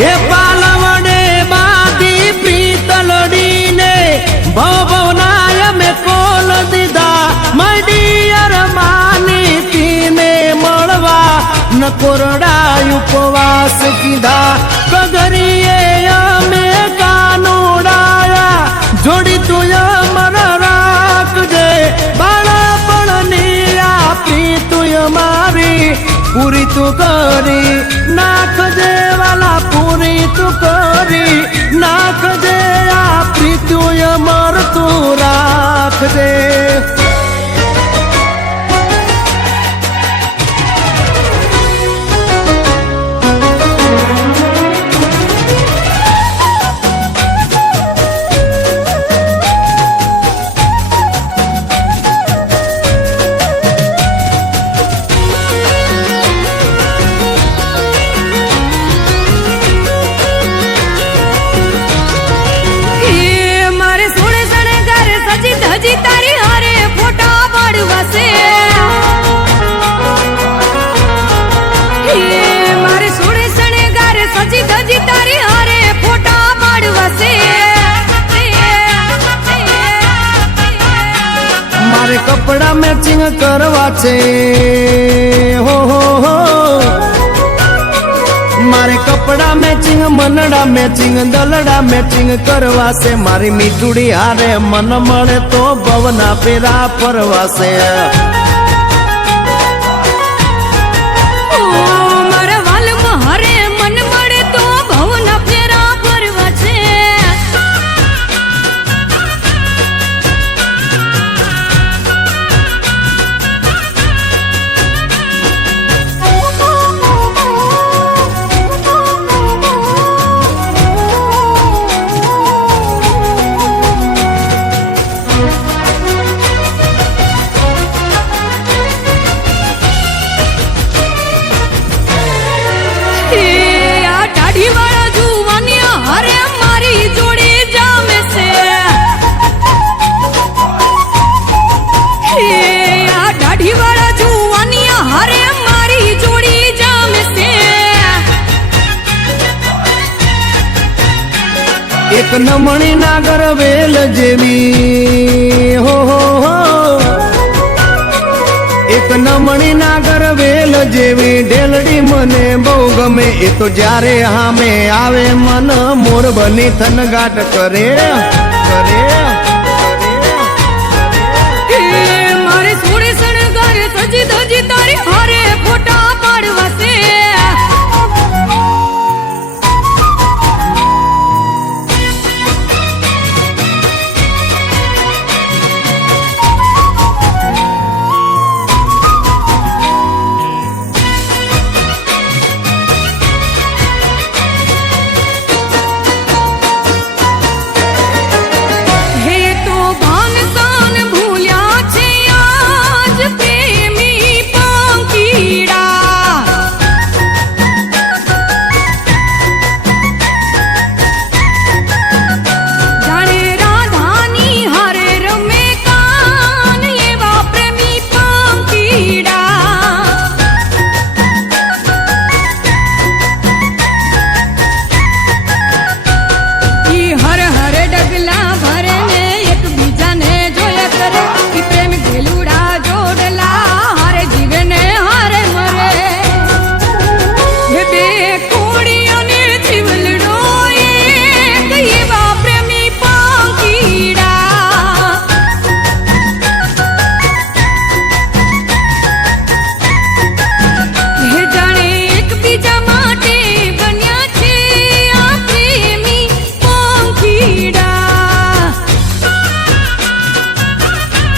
એ પાલવડે બાદી પ્રીતલડીને ભવનાય મેં કોલ દીધા મડિયર માની તીને મળવા ન કોરડા ઉપવાસ કીધા કગરીએ અમે કાનોડાયા જોડી તું અમર રાખજે બાળપણની આપી તું મારી પૂરી તું કરી નાખજે વાલા પૂરી તું કરી નાખજે આપી તું અમર તું રાખજે હજી તારી હારે ફોટા પાડવાશે મારે સોડે સણે ગારે સજી ધજી તારી હારે ફોટા પાડવાશે મારે કપડા મેચિંગ કરવા છે હો મારે કપડા મેચિંગ મનડા મેચિંગ દલડા મેચિંગ કરવા છે મારી મીઠુડી હારે મન મળે તો ભવના પેરા ફરવાશે મારા વાલમાં હરે મન મળે તો ભવના ફેરા ફરવા છે એક નમણી નાગર વેલ જેવી હો એક નમણી નાગર વેલ જેવી ઢેલડી મને બહુ ગમે એ તો જ્યારે હામે આવે મન મોર બની થનગાટ કરે કરે